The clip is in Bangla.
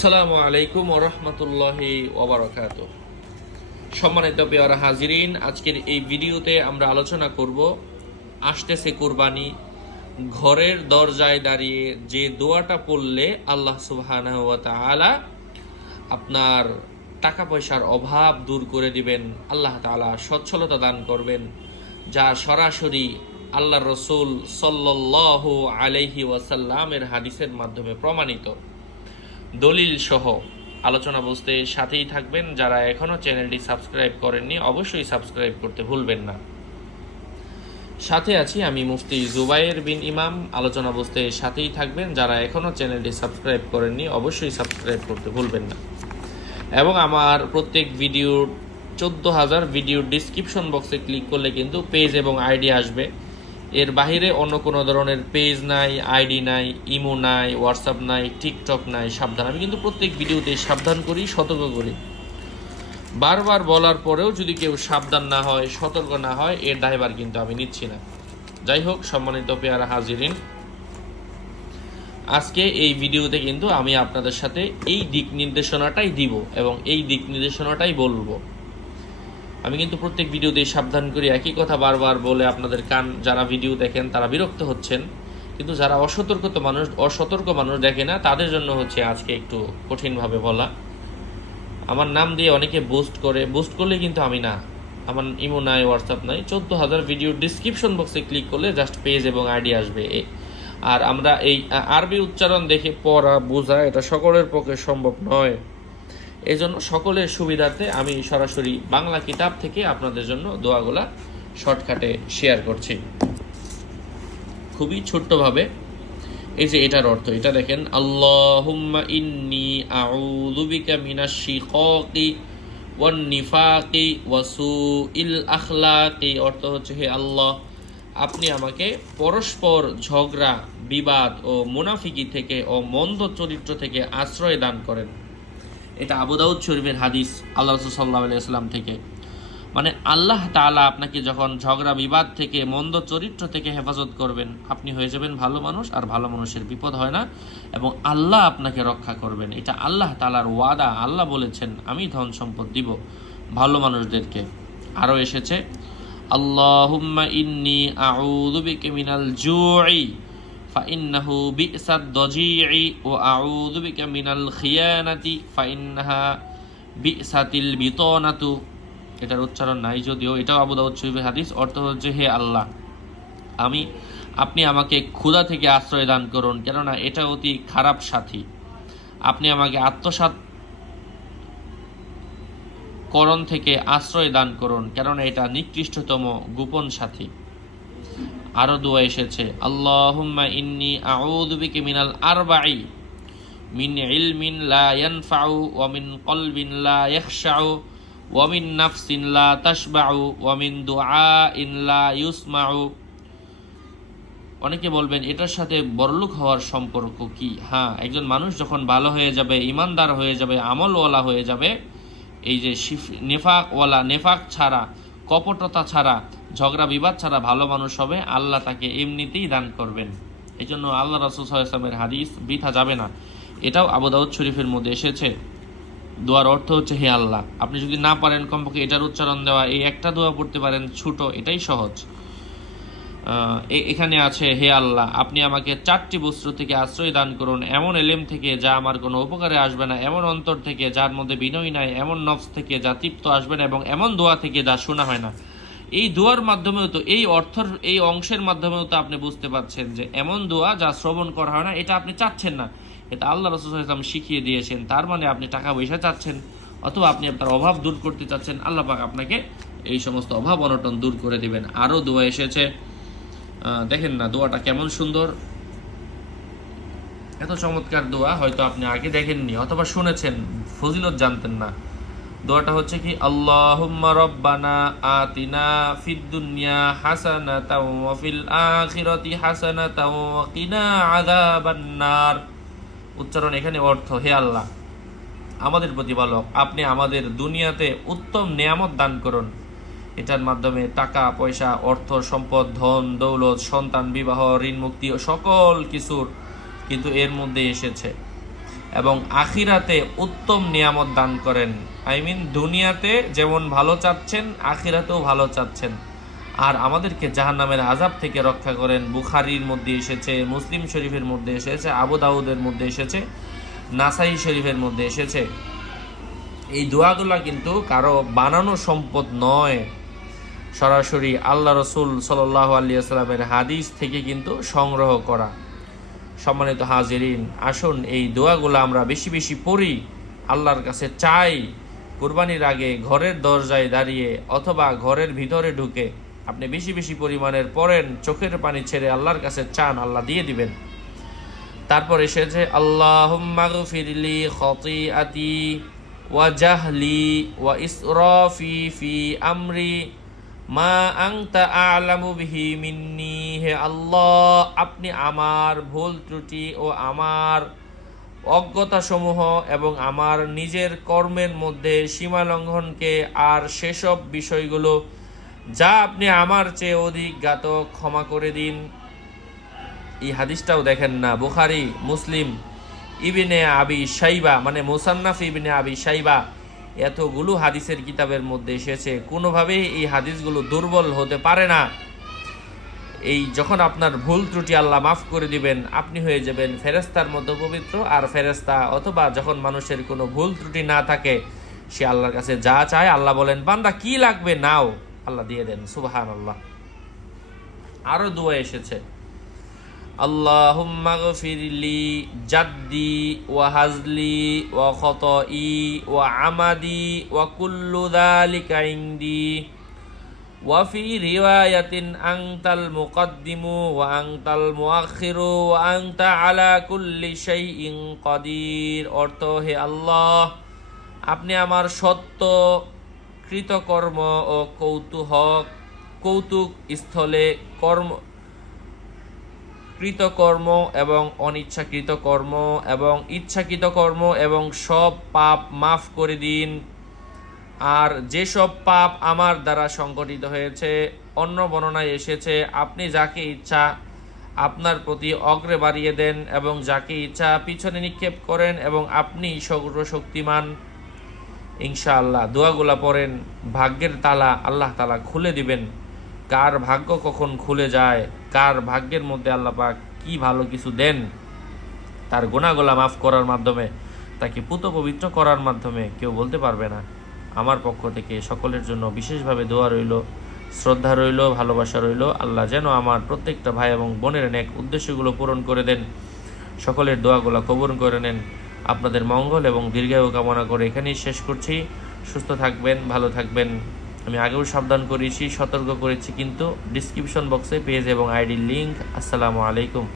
আসসালামু আলাইকুম ওরহমতুল্লাহি ওবরাকাত সম্মানিত পেয়ারা হাজিরিন, আজকের এই ভিডিওতে আমরা আলোচনা করব আসতেছে কোরবানি, ঘরের দরজায় দাঁড়িয়ে যে দোয়াটা পড়লে আল্লাহ তাআলা আপনার টাকা পয়সার অভাব দূর করে দিবেন, আল্লাহ তাআলা সচ্ছলতা দান করবেন, যা সরাসরি আল্লাহ রসুল সাল্লাল্লাহু আলাইহি ওয়াসাল্লামের হাদিসের মাধ্যমে প্রমাণিত। দলিল সহ আলোচনা বুঝতে সাথেই থাকবেন। যারা এখনও চ্যানেলটি সাবস্ক্রাইব করেননি, অবশ্যই সাবস্ক্রাইব করতে ভুলবেন না। সাথে আছি আমি মুফতি জুবাইর বিন ইমাম। আলোচনা বুঝতে সাথেই থাকবেন। যারা এখনও চ্যানেলটি সাবস্ক্রাইব করেননি, অবশ্যই সাবস্ক্রাইব করতে ভুলবেন না। এবং আমার প্রত্যেক ভিডিওর চোদ্দ হাজার ভিডিওর ডিসক্রিপশন বক্সে ক্লিক করলে কিন্তু পেজ এবং আইডি আসবে। এর বাহিরে অন্য কোনো ধরনের পেজ নাই আইডি নাই ইমো নাই হোয়াটসঅ্যাপ নাই টিকটক নাই, সাবধান। আমি কিন্তু প্রত্যেক ভিডিওতে সাবধান করি, সতর্ক করি। বারবার বলার পরেও যদি কেউ সাবধান না হয়, সতর্ক না হয়, এর দায়ভার কিন্তু আমি নিচ্ছি না। যাই হোক, সম্মানিত পেয়ারা হাজিরিন, আজকে এই ভিডিওতে কিন্তু আমি আপনাদের সাথে এই দিক নির্দেশনাটাই দিব এবং এই দিক নির্দেশনাটাই বলব। আমি কিন্তু প্রত্যেক ভিডিওতেই সাবধান করি, একই কথা বারবার বলে আপনাদের কান, যারা ভিডিও দেখেন তারা বিরক্ত হচ্ছেন। কিন্তু যারা অসতর্কত মানুষ, অসতর্ক মানুষ দেখে না, তাদের জন্য হচ্ছে আজকে একটু কঠিনভাবে বলা। আমার নাম দিয়ে অনেকে বুস্ট করে বুস্ট করলে কিন্তু আমি না। আমার ইমো নাই হোয়াটসঅ্যাপ নাই। চোদ্দ হাজার ভিডিও ডিসক্রিপশন বক্সে ক্লিক করলে জাস্ট পেজ এবং আইডি আসবে। আর আমরা এই আরবি উচ্চারণ দেখে পড়া, বোঝা এটা সকলের পক্ষে সম্ভব নয়। এই জন্য সকলের সুবিধার্থে আমি সরাসরি বাংলা কিতাব থেকে আপনাদের জন্য দোয়াগুলা শর্টকাটে শেয়ার করছি। খুবই ছোট্টভাবে। এই যে এটার অর্থ, এটা দেখেন, আল্লাহুম্মা ইন্নি আউযু মিনাশ শিকাকি ওয়ান নিফাকি ওয়া সুইল আখলাকি। অর্থ হচ্ছে, হে আল্লাহ, আপনি আমাকে পরস্পর ঝগড়া, বিবাদ ও মুনাফিকি থেকে ও মন্দ চরিত্র থেকে আশ্রয় দান করেন। এটা আবু দাউদ শরীফের হাদিস আল্লাহ সাল্লাহ আলাইসাল্লাম থেকে। মানে আল্লাহ তাআলা আপনাকে যখন ঝগড়া, বিবাদ থেকে, মন্দ চরিত্র থেকে হেফাজত করবেন, আপনি হয়ে যাবেন ভালো মানুষ আর ভালো মানুষের বিপদ হয় না এবং আল্লাহ আপনাকে রক্ষা করবেন। এটা আল্লাহ তাআলার ওয়াদা, আল্লাহ বলেছেন, আমি ধন সম্পদ দিব ভালো মানুষদেরকে। আরও এসেছে, আল্লাহুম্মা ইন্নি আউযু মিনাল জুই। فإنه بئس الضجيع وأعوذ بك من الخيانة فإنها بئست البطانة এটার উচ্চারণ নাই যদিও এটাও আবু দাউদ শরীফের হাদিস অর্থ হচ্ছে হে আল্লাহ আমি আপনি আমাকে ক্ষুধা থেকে আশ্রয় দান করুন কেননা এটা অতি খারাপ সাথী আপনি আমাকে আত্মসাৎ করণ থেকে আশ্রয় দান করুন কেননা এটা নিকৃষ্টতম গোপন সাথী আরও দোয়া এসেছে, আল্লাহুম্মা ইন্নি আউযু বিকা মিনাল আরবাই মিন ইলমিন লা ইয়ানফাউ, ওয়া মিন কলবিন লা ইয়াখশাউ, ওয়া মিন নাফসিন লা তাশবাউ, ওয়া মিন দুআইন লা ইউসমাউ। অনেকে বলবেন, এটার সাথে বড়লোক হওয়ার সম্পর্ক কি? হ্যাঁ একজন মানুষ যখন ভালো হয়ে যাবে, ইমানদার হয়ে যাবে, আমলওয়ালা হয়ে যাবে, এই যে শিফ- নেফাকওয়ালা, নেফাক ছাড়া, কপটতা ছাড়া ঝগড়া, বিবাদ ছাড়া ভালো মানুষ হবে, আল্লাহ তাকে এমনিতেই দান করবেন। এই জন্য আল্লাহ রাসুল ইসলামের হাদিস বৃথা যাবে না। এটাও আবু দাউদ শরীফের মধ্যে এসেছে। দোয়ার অর্থ হচ্ছে, হে আল্লাহ, আপনি যদি না পারেন কমপক্ষে এটার উচ্চারণ দেওয়া, এই একটা দোয়া পড়তে পারেন, ছোট, এটাই সহজ। এখানে আছে, হে আল্লাহ, আপনি আমাকে চারটি বস্ত্র থেকে আশ্রয় দান করুন। এমন এলেম থেকে যা আমার কোনো উপকারে আসবে না, এমন অন্তর থেকে যার মধ্যে বিনয় নাই, এমন নফস থেকে যা তৃপ্ত আসবে না, এবং এমন দোয়া থেকে যা শোনা হয় না। এই দোয়ার মাধ্যমেও তো, এই অর্থর, এই অংশের মাধ্যমেও তো আপনি বুঝতে পারছেন যে এমন দোয়া যা শ্রবণ করা হয় না, এটা আপনি চাচ্ছেন না। এটা আল্লাহ রসুল ইসলাম শিখিয়ে দিয়েছেন। তার মানে আপনি টাকা পয়সা চাচ্ছেন, অথবা আপনি আপনার অভাব দূর করতে চাচ্ছেন, আল্লাহ পাক আপনাকে এই সমস্ত অভাব অনটন দূর করে দিবেন। আরও দোয়া এসেছে। দেখেন না দোয়াটা কেমন সুন্দর। এত চমৎকার দোয়া, হয়তো আপনি আগে দেখেননি অথবা শুনেছেন, ফজিলত জানতেন না। দোয়াটা হচ্ছে কি, আল্লাহুম্মা রব্বানা আতিনা ফিদ হাসানাতাও ওয়া ফিল আখিরাতি হাসানাতাও ওয়া কিনা আযাবান উচ্চারণ এখানে অর্থ, হে আল্লাহ, আমাদের প্রতিপালক, আপনি আমাদের দুনিয়াতে উত্তম নিয়ামত দান করুন। এটার মাধ্যমে টাকা, পয়সা, অর্থ, সম্পদ, ধন, দৌলত, সন্তান, বিবাহ, ঋণ, মুক্তি সকল কিছুর কিন্তু এর মধ্যে এসেছে। এবং আখিরাতে উত্তম নিয়ামত দান করেন। আই মিন দুনিয়াতে যেমন ভালো চাচ্ছেন, আখিরাতেও ভালো চাচ্ছেন। আর আমাদেরকে জাহান্নামের আজাব থেকে রক্ষা করেন। বুখারির মধ্যে এসেছে, মুসলিম শরীফের মধ্যে এসেছে, আবু দাউদের মধ্যে এসেছে, নাসাই শরীফের মধ্যে এসেছে। এই দোয়াগুলা কিন্তু কারও বানানো সম্পদ নয়। সরাসরি আল্লাহ রসুল সাল্লাহ আলিয়াস্লামের হাদিস থেকে কিন্তু সংগ্রহ করা। সম্মানিত হাজিরিন, আসুন এই দোয়াগুলো আমরা বেশি বেশি পড়ি। আল্লাহর কাছে চাই, কুরবানির আগে ঘরের দরজায় দাঁড়িয়ে অথবা ঘরের ভিতরে ঢুকে আপনি বেশি বেশি পরিমাণের পড়েন চোখের পানি ছেড়ে আল্লাহর কাছে চান, আল্লাহ দিয়ে দিবেন। তারপর এসেছে আল্লাহ ফিরলি খতিআতি ওয়া জাহলি ওয়া ইসরাফি ফি আমরি মা আংতা আলামু বিহি মিন্নি হে আল্লাহ, আপনি আমার ভুল ত্রুটি ও আমার অজ্ঞতাসমূহ এবং আমার নিজের কর্মের মধ্যে সীমা লঙ্ঘনকে আর সেসব বিষয়গুলো যা আপনি আমার চেয়ে অধিক জ্ঞাত ক্ষমা করে দিন। এই হাদিসটাও দেখেন না, বুখারি, মুসলিম, ইবিনে আবি সাইবা মানে মোসান্নাফ ইবিনে আবি সাইবা এতগুলো হাদিসের কিতাবের মধ্যে এসেছে। কোনোভাবেই এই হাদিসগুলো দুর্বল হতে পারে না। এই যখন আপনার ভুল ত্রুটি আল্লাহ মাফ করে দিবেন, আপনি হয়ে যাবেন ফেরেস্তার মতো পবিত্র। আর ফেরেস্তা অথবা যখন মানুষের কোনো ভুল ত্রুটি না থাকে, সে আল্লাহর কাছে যা চায়, আল্লাহ বলেন, বান্দা, কি লাগবে? নাও। আল্লাহ দিয়ে দেন সুবাহান আল্লাহ আরও দোয়া এসেছে। আল্লাহ জাদ্দি ওয়া হাজলি ওয়া ই ওয়া আমাদি ওয়া কুল্লু যালিকা ওয়াফি রিওয়ায়াতিন আংতাল মুকদ্দিমু ওয়া আংতাল মুআখিরু ওয়া আংতা আলা কুল্লি শাইইন কদির অর্থ, হে আল্লাহ, আপনি আমার সত্য, কৃতকর্ম ও কৌতূহক, কৌতুক স্থলে কর্ম, কৃতকর্ম এবং অনিচ্ছাকৃত কর্ম এবং ইচ্ছাকৃত কর্ম এবং সব পাপ মাফ করে দিন। আর যেসব পাপ আমার দ্বারা সংগঠিত হয়েছে, অন্য বর্ণনায় এসেছে, আপনি যাকে ইচ্ছা আপনার প্রতি অগ্রে বাড়িয়ে দেন এবং যাকে ইচ্ছা পিছনে নিক্ষেপ করেন এবং আপনি সর্বশক্তিমান, ইনশাআল্লাহ। দোয়াগুলা পড়েন, ভাগ্যের তালা আল্লাহ তালা খুলে দিবেন। কার ভাগ্য কখন খুলে যায়, কার ভাগ্যের মধ্যে আল্লাহ পাক কি ভালো কিছু দেন, তার গোনাগুলা মাফ করার মাধ্যমে, তাকে পুত পবিত্র করার মাধ্যমে কেউ বলতে পারবে না। আমার পক্ষ থেকে সকলের জন্য বিশেষভাবে দোয়া রইল, শ্রদ্ধা রইল, ভালোবাসা রইল। আল্লাহ যেন আমার প্রত্যেকটা ভাই এবং বোনের নেক উদ্দেশ্যগুলো পূরণ করে দেন, সকলের দোয়াগুলো কবুল করে নেন। আপনাদের মঙ্গল এবং দীর্ঘায়ু কামনা করে এখানেই শেষ করছি। সুস্থ থাকবেন, ভালো থাকবেন। আমি আগেও সাবধান করেছি, সতর্ক করেছি, কিন্তু ডিসক্রিপশন বক্সে পেজ এবং আইডির লিঙ্ক আসসালামু আলাইকুম।